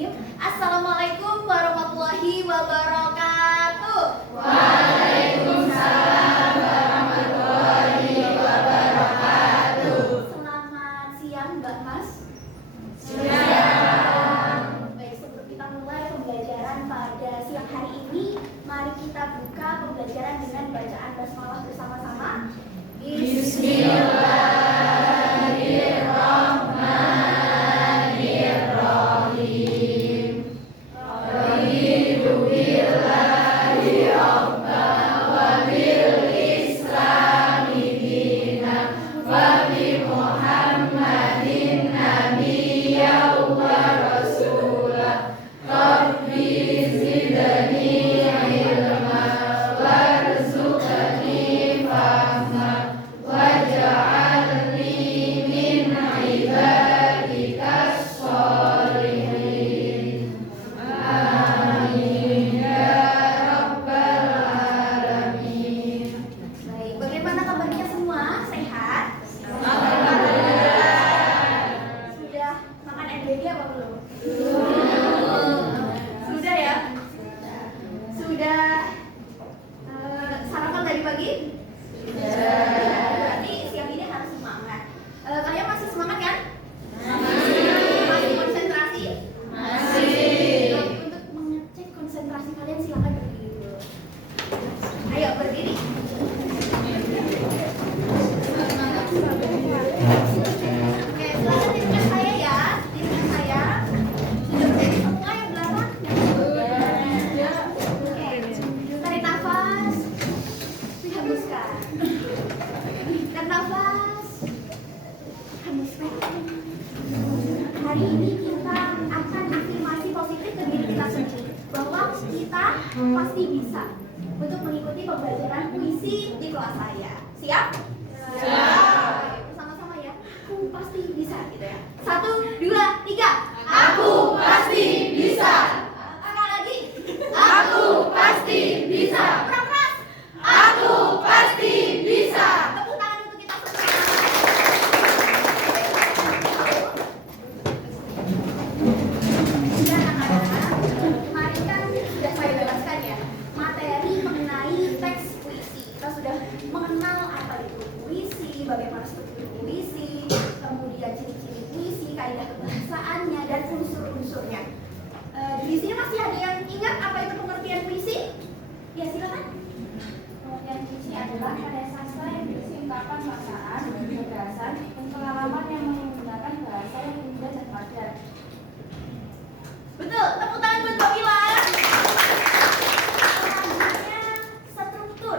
Bismillahirrahmanirrahim. Assalamualaikum warahmatullahi wabarakatuh. Waalaikumsalam warahmatullahi wabarakatuh. Selamat siang Mbak Mas. Siang. Baik, sebelum kita mulai pembelajaran pada siang hari ini, mari kita buka pembelajaran dengan bacaan basmalah bersama-sama. Bismillahirrahmanirrahim. Raditu billahi rabban wa bil islami dinan wa bi Muhammadin nabiyyan wa rasulah. Rabbi zidni ilma warzuqni fahma waj'alni min ibadikas sholihin. Amin ya rabbal alamin. Baik, bagaimana kabarnya semua? Sehat? Sudah makan NBG apa belum? Sudah ya? Sudah sarapan tadi pagi? Berarti siang ini harus semangat. Kalian masih semangat kan? Masih konsentrasi? Masih. Untuk mengecek konsentrasi kalian silakan berdiri dulu. Ayo berdiri. Oke, silakan di dekat saya ya. Di dekat saya. Sudah berdiri semua yang belakang? Oke, tarik nafas. Hembuskan. Tarik nafas. Hembuskan. Hari ini kita akan afirmasi positif ke diri kita sendiri bahwa kita pasti bisa untuk mengikuti pembelajaran puisi di kelas saya. Siap? Siap. Bersama-sama ya. Aku pasti bisa gitu ya. 1, 2, 3. Aku pasti bisa. Angkat lagi. Aku pasti bisa. Keras. Aku pasti bisa. Tepuk tangan untuk kita semua. Dan anak-anak, kemarin kan sudah saya jelaskan ya materi mengenai teks puisi. Kita sudah mengenal apa itu puisi, bagaimana struktur puisi, kemudian ciri-ciri puisi, kaidah kebahasaannya dan unsur-unsurnya. Di sini masih ada yang ingat apa itu pengertian puisi? Ya silakan. Pengertian puisi adalah karya sastra yang berisi ungkapan perasaan, gagasan, dan pengalaman yang menggunakan bahasa yang indah dan padat. Betul, tepuk tangan buat Mbak Mila. Selanjutnya struktur.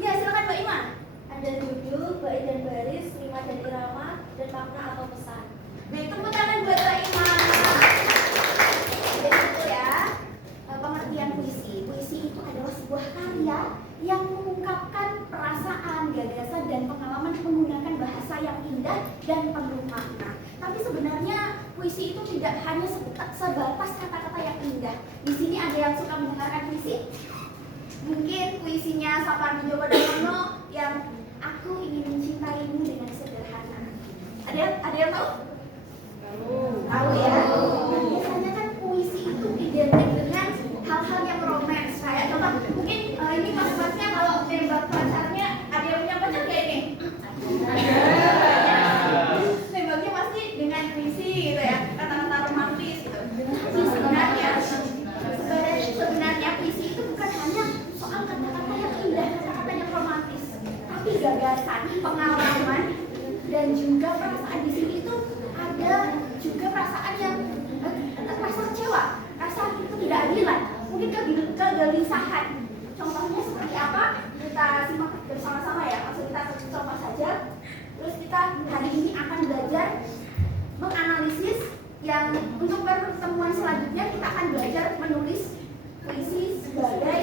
Ya silakan Mbak Ima. Ada judul, bait dan baris, rima dan irama, dan makna atau pesan. Baik, tepuk tangan buat Mbak Ima. Jadi itu ya pengertian puisi. Puisi itu adalah sebuah karya yang mengungkapkan perasaan, gagasan, dan pengalaman menggunakan bahasa yang indah dan penuh makna. Tapi sebenarnya puisi itu tidak hanya sebatas kata-kata yang indah. Di sini ada yang suka mendengarkan puisi? Mungkin puisinya Sapardi Djoko Damono yang aku ingin mencintaimu dengan sederhana. Ada yang tahu? Tahu ya. Biasanya kan puisi itu identik dengan hal-hal yang romans. Kayak contoh, mungkin ini pas-pasnya kalau nembak pacarnya, ada yang punya pacar kayak ini. Nembaknya pasti dengan puisi gitu ya, kata-kata romantis gitu. Tapi sebenarnya puisi itu bukan hanya soal kata-kata yang indah, kata-kata yang romantis, tapi gagasan, pengalaman, dan juga perasaan di sini itu ada juga perasaan yang rasa kecewa, rasa ketidakadilan, mungkin kegelisahan. Contohnya seperti apa? Kita simak bersama-sama ya. Langsung kita coba saja. Terus kita hari ini akan belajar menganalisis yang untuk pertemuan selanjutnya kita akan belajar menulis puisi sebagai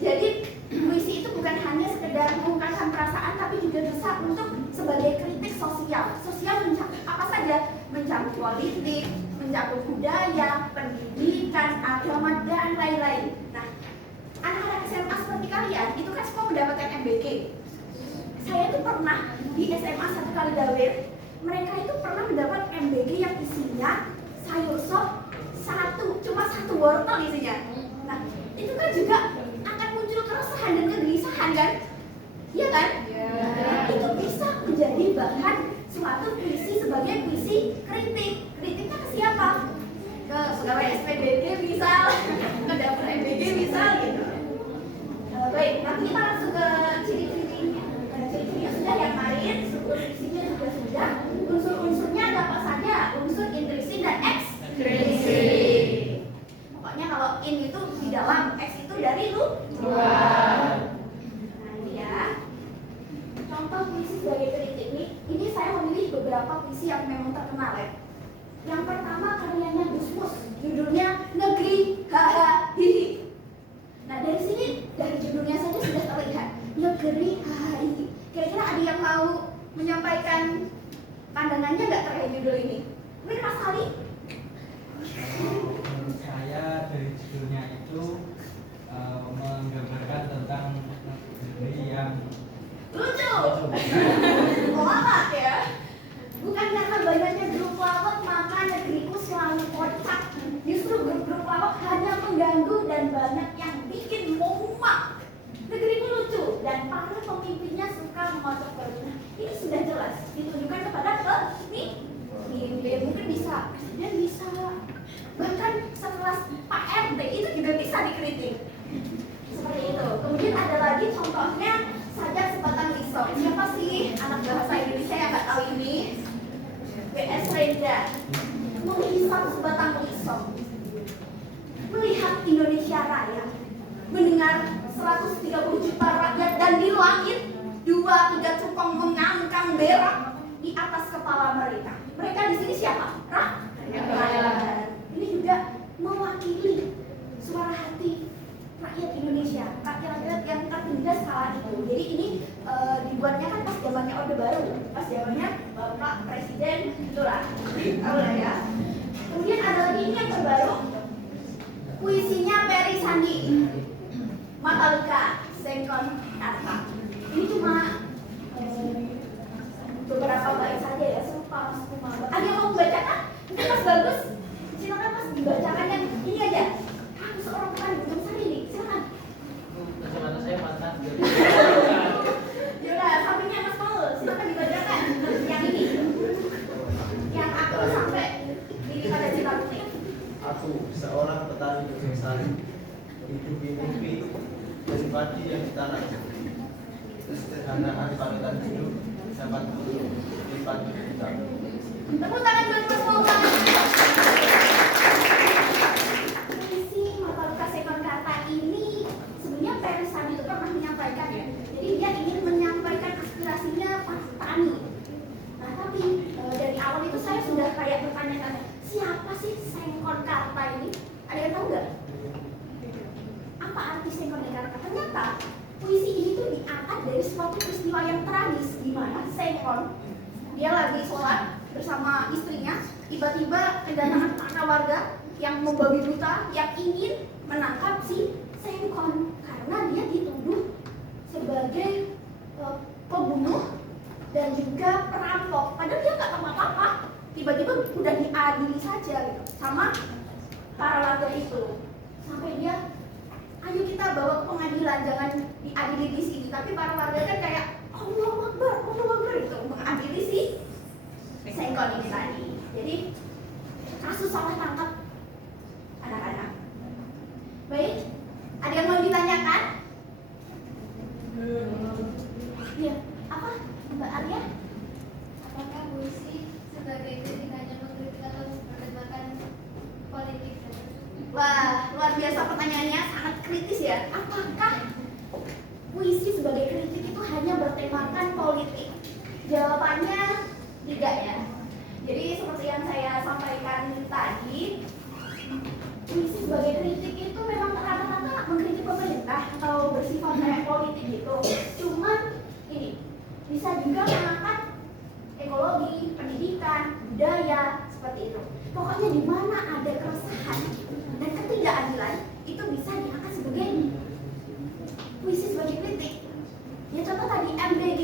jadi puisi itu bukan hanya sekedar mengungkapkan perasaan tapi juga bisa untuk sebagai kritik sosial. Sosial mencakup apa saja? Mencakup politik, mencakup budaya, pendidikan, agama dan lain-lain. Nah, anak-anak SMA seperti kalian itu kan semua mendapatkan MBK. Saya tuh pernah di SMA 1 Kalidawir, mereka itu pernah mendapat MBG yang isinya sayur sop cuma satu wortel isinya. Nah, itu kan juga akan muncul keresahan dan kegelisahan kan? Iya kan? Nah, itu bisa menjadi bahan suatu puisi sebagai puisi kritik. Kritiknya ke siapa? Ke pegawai SPBD misal, ke dapur MBG misal gitu. Baik, nanti kita langsung ke ciri-cirinya. Ciri-cirinya sudah yang kemarin, struktur puisinya juga sudah. Unsur-unsurnya ada apa saja? Unsur intrinsik dan ekstrinsik. Pokoknya kalau in itu di dalam, X itu dari luar. Nah ini ya. Contoh puisi sebagai kritik ini saya memilih beberapa puisi yang memang terkenal ya. Yang pertama karyanya Gusmus, judulnya Negeri Haha Hihi. Nah dari sini, dari judulnya saja sudah terlihat Negeri Haha Hihi. Kira-kira ada yang mau menyampaikan pandangannya nggak terkait judul ini? Mungkin Mas Ali? Menurut saya dari judulnya itu menggambarkan tentang negeri yang Lucu. Lawak ya. Bukan karena banyaknya grup lawak maka negeriku selalu kocak. Justru grup lawak hanya mengganggu dan banyak yang bikin muak. Negeriku lucu dan para pemimpinnya suka mengocok barunya. Ini sudah jelas ditunjukkan kepada pemimpin. Mungkin bisa dan bisa bahkan sekelas Pak RT itu juga bisa dikritik. Seperti itu. Kemudian ada lagi contohnya Sajak Sebatang Lisong. Siapa sih anak bahasa Indonesia yang nggak tahu ini? BS Reza. Menghisap sebatang lisong. Melihat Indonesia Raya. Mendengar 130 juta rakyat dan di langit 2-3 cukong mengangkang berak di atas kepala mereka. Mereka di sini siapa? Rakyat. Ini juga mewakili suara hati rakyat Indonesia, rakyat yang tertindas kala itu. Jadi ini dibuatnya kan pas zamannya Orde Baru, pas zamannya Bapak Presiden itulah, tahu lah ya. Kemudian ada lagi ini yang terbaru, puisinya Peri Sandi, Mata Luka, Sengkon Arta. Ini cuma beberapa bait saja ya, sumpah Mas Kumar. Ada yang mau membacakan? Mungkin Mas Bagus, silakan Mas dibacakan yang ini aja. Aku seorang petani belum sari nih, silakan. kacamata saya patah. Yaudah, sampingnya Mas Paul, silakan dibacakan yang ini. Yang aku sampai ini pada Citarum. Aku seorang petani ujung sari, hidup di mimpi dari padi yang di tanah. Kesederhanaan panggilan hidup dapat turun di padi kita. Tepuk tangan buat Mas Paul. Puisi Mata Luka Sengkon Arta ini sebenarnya Peri Sandi itu pernah menyampaikan ya. Jadi dia ingin menyampaikan aspirasinya pas petani. Nah tapi dari awal itu saya sudah kayak bertanya-tanya, siapa sih Sengkon Karta ini? Ada yang tahu nggak? Apa arti Sengkon Karta? Ternyata puisi ini tuh diangkat dari suatu peristiwa yang tragis di mana Sengkon dia lagi sholat bersama istrinya, tiba-tiba kedatangan para warga yang membabi buta yang ingin menangkap si Sengkon karena dia dituduh sebagai pembunuh dan juga perampok. Padahal dia nggak tahu apa-apa. Tiba-tiba udah diadili saja gitu sama para warga itu. Sampai dia, ayo kita bawa ke pengadilan, jangan diadili di sini. Tapi para warga kan kayak Allahu Akbar itu mengadili si Sengkon ini tadi. Jadi kasus salah tangkap anak-anak. Baik, ada yang mau ditanyakan? Iya, apa Mbak Arya? Apakah puisi sebagai kritik hanya mengkritik atau memperdebatkan politik saja? Wah, luar biasa pertanyaannya, sangat kritis ya. Apakah puisi sebagai kritik itu hanya bertemakan politik? Jawabannya tidak ya. Jadi seperti yang saya sampaikan tadi, puisi sebagai kritik itu memang rata-rata mengkritik pemerintah atau bersifat kayak politik gitu. Cuman ini bisa juga mengangkat ekologi, pendidikan, budaya seperti itu. Pokoknya di mana ada keresahan dan ketidakadilan itu bisa diangkat sebagai puisi sebagai kritik. Ya contoh tadi MBG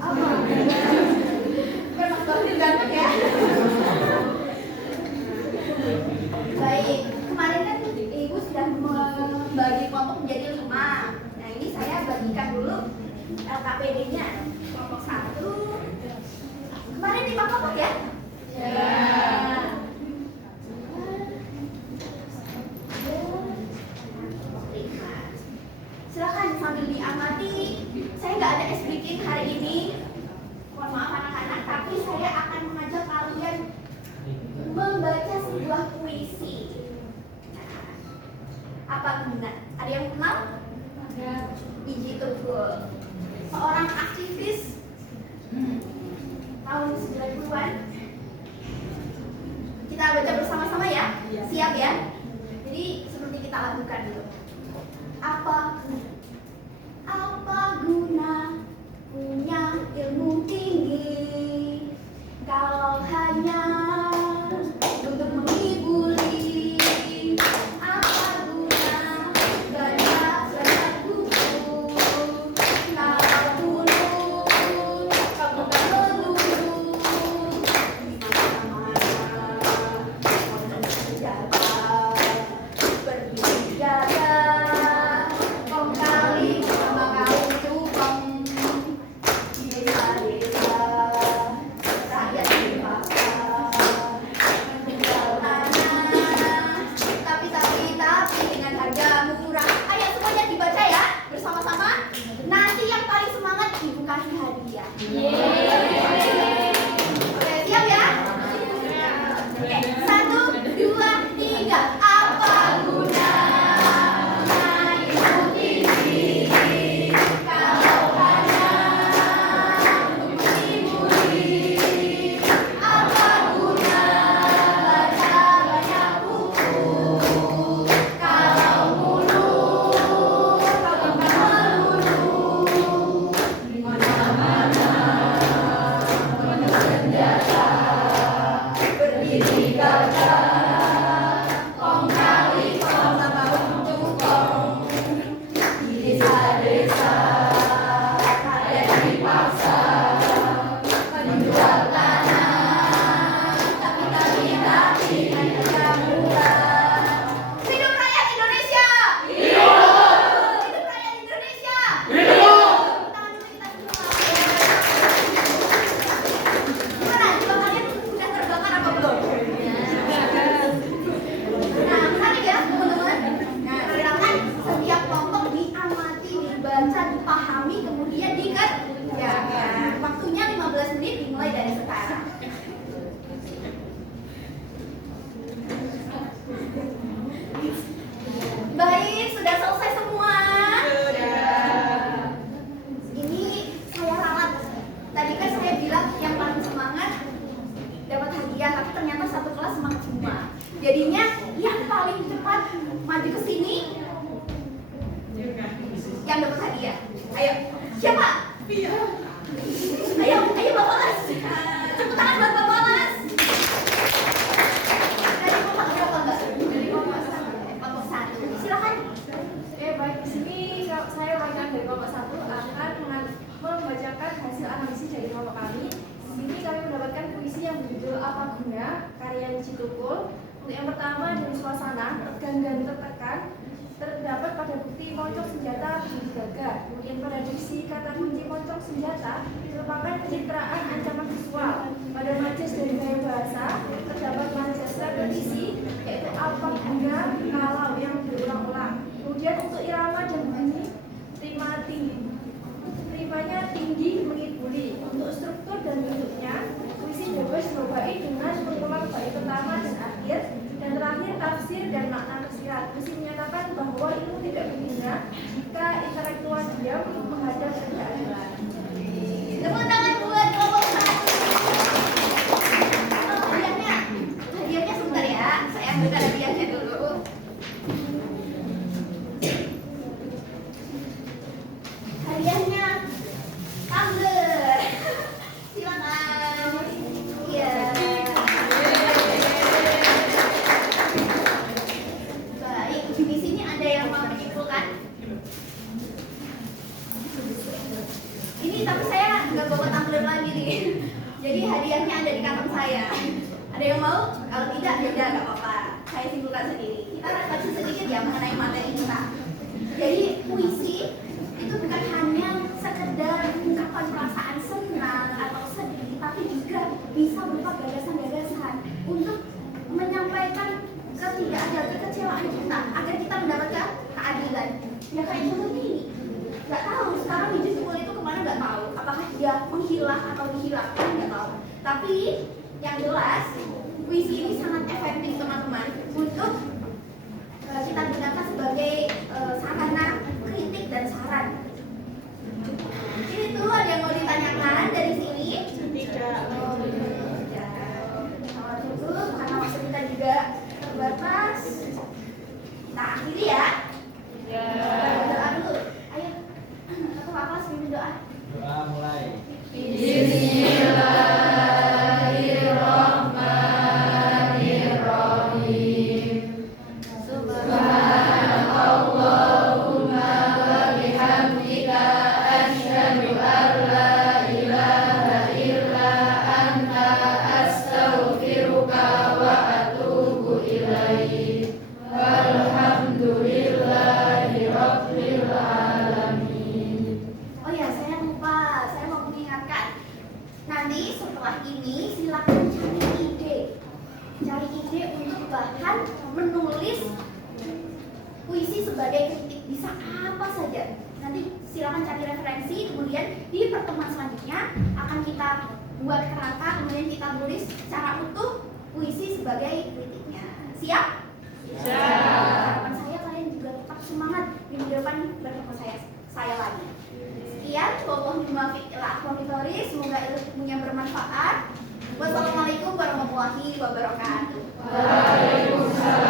apa? Bukan Mas Bahlil ganteng ya. kompak ya? Silakan sambil diamati. Saya nggak ada speaking hari ini. Mohon maaf anak-anak, tapi saya akan mengajak kalian membaca sebuah puisi. Apa guna? Ada yang kenal? Iji Tugul, seorang aktivis tahun 90-an. Kita baca bersama-sama ya. Siap ya? Jadi seperti kita lakukan dulu. Apa guna punya ilmu tinggi kalau hanya untuk menghiburi? Apa guna banyak buku kalau dulu kamu tak melulu di mana-mana untuk senjata berdiri gagah kong kali sama kau tukang di desa-desa rakyat dipaksa menjual tanah tapi dengan harga murah. Ayo semuanya dibaca ya bersama-sama. Nanti yang paling semangat ibu kasih hadiah. Oke, siap ya? Oke, 1, 2, 3. Apa guna ilmu tinggi kalau hanya untuk menghiburi? Apa guna baca banyak buku kalau mulut kau bukan melulu di mana-mana untuk senjata berdiri gagah kong kali kong sama tukong di desa-desa rakyat dipaksa menjual tanah tapi dengan harga murah. Hidup rakyat Indonesia! Hidup rakyat Indonesia! Tangan dulu kita semua. Gimana? Jiwa kalian sudah terbakar apa belum? Nah, menarik ya teman-teman. Nah, silakan setiap kelompok diamati, dibaca, dipahami, kemudian dikerjakan. Waktunya 15 menit dimulai dari sekarang. Baik, sudah selesai semua? Ini saya ralat. Tadi kan saya bilang yang paling semangat dapat hadiah, tapi ternyata satu kelas semangat semua. Jadinya yang paling cepat maju ke sini yang dapat hadiah. Ayo, siapa? Ayo Bapak Las. Tepuk tangan buat Bapak Las. Dari kelompok berapa Mbak? Dari kelompok 1. Silakan. Oke, baik. Di sini saya wakilan dari kelompok 1 akan membacakan hasil analisis dari kelompok kami. Di sini kami mendapatkan puisi yang berjudul Apa Guna karya Iji Tugul. Untuk yang pertama, dari suasana tegang dan tertekan terdapat pada bukti moncong senjata berdiri gagah. Kemudian pada diksi kata kunci moncong senjata merupakan pencitraan ancaman visual. Pada majas dari gaya bahasa terdapat majas repetisi, yaitu apa guna kalau yang berulang-ulang. Kemudian untuk irama dan bunyi rimanya tinggi mengibuli. Untuk struktur dan bentuknya puisi bebas dirobai dengan mengulang bait pertama dan akhir, dan terakhir tafsir dan makna tersirat. Puisi menyatakan bahwa ilmu tidak berguna jika intelektual diam menghadap keadaan. Tepuk tangan buat kelompok 1. Hadiahnya sebentar ya. Saya ambilkan hadiahnya dulu. Hadiahnya tumbler. Silakan. Iya. Baik, di sini ada yang mau menyimpulkan? Ini tapi saya nggak bawa tumbler lagi nih. Jadi hadiahnya ada di kantong saya. Ada yang mau? Kalau tidak, ya udah nggak apa-apa. Saya simpulkan sendiri. Kita baca sedikit ya mengenai materi kita. Jadi puisi itu bukan hanya sekedar ungkapan perasaan senang atau sedih, tapi juga bisa kesalahan kita agar kita mendapatkan keadilan. Ya kayak contohnya ini, nggak tahu sekarang Hijab Sukul itu kemana nggak tahu. Apakah dia menghilang atau dihilangkan nggak tahu. Tapi yang jelas puisi ini sangat efektif teman-teman untuk kita gunakan sebagai sarana kritik dan saran. Ini tuh ada yang mau ditanyakan dari sini? Tidak. Sama dulu karena waktu kita juga terbatas. Nah, akhiri ya. Ya. Doa dulu. Ayo. Satu kelas mimpin doa. Doa mulai. Bismillahirrahmanirrahim. Subhanakallahumma wa bihamdika asyhadu an la ilaha illa anta astaghfiruka wa atubu ilaik. Walhamdulillahi rabbil alamin. Oh ya, saya lupa. Saya mau mengingatkan. Nanti setelah ini silakan cari ide. Cari ide untuk bahan menulis puisi sebagai kritik. Bisa apa saja. Nanti silakan cari referensi. Kemudian di pertemuan selanjutnya akan kita buat kerangka. Kemudian kita tulis secara utuh puisi sebagai kritiknya. Siap? Harapan saya kalian juga tetap semangat di minggu depan bertemu saya lagi. Sekian, semoga ilmunya bermanfaat. Wassalamualaikum warahmatullahi wabarakatuh. Waalaikumsalam.